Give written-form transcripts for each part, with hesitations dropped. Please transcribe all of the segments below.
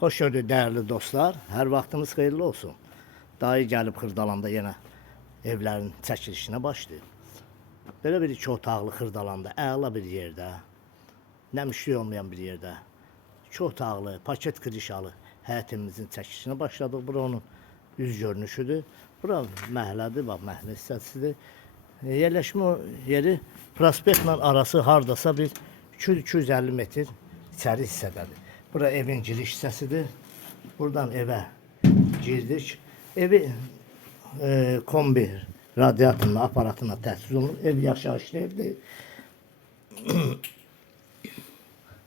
Hoş gördük değerli dostlar. Her vaxtınız xeyirli olsun. Dayı gəlib Xırdalanda yenə evlərin çəkilişinə başlayıb. Belə bir iki otaqlı Xırdalanda, əla bir yerdə, nə müşteri olmayan bir yerdə, iki otaqlı, paket kirişalı həyətimizin çəkilişinə başladıq. Bura onun üz görünüşüdür. Bura məhəllədir, bax məhəllə hissəsidir. Yerləşmə yeri prospektlə arası hardasa bir 200-250 metr içəri hissədədir. Bura evin giriş hissəsidir. Buradan evə girdik. Evi kombi radiatoruna, aparatına təchiz olunur. Ev yaşayışlı evdir.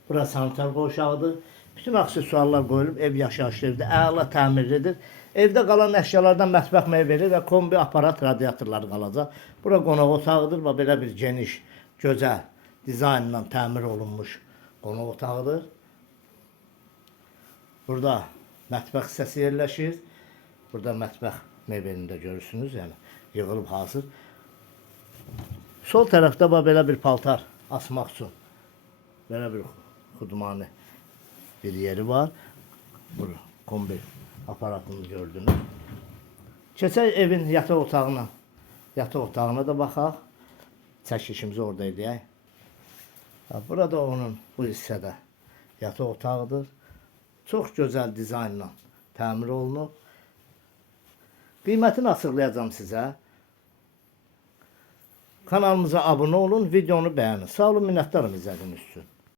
Bura sanitar qovşağıdır. Bütün aksesuarlar qoyulub, ev yaşayışlı evdir. Əla təmirlidir. Evdə qalan əşyalardan mətbəx meyvəli və kombi aparat radiatorları qalacaq. Bura qonaq otağıdır və belə bir geniş, gözəl dizaynla təmir olunmuş qonaq otağıdır. Burada mətbəx hissəsi yerləşir. Burada mətbəx mebelini də görürsünüz, yəni yığılıb hazır. Sol tərəfdə belə bir paltar asmaq üçün belə bir xudmani bir yeri var. Burada kombi aparatını gördünüz. Keçək evin yataq otağına. Yataq otağına da baxaq. Çəkilişimizi orada edək. Burada onun bu hissədə yataq otağıdır. Çox gözəl dizaynla təmir olunub. Qiymətini açıqlayacağım sizə. Kanalımıza abunə olun, videonu bəyənin. Sağ olun, minnətdarım izlədiyiniz üçün.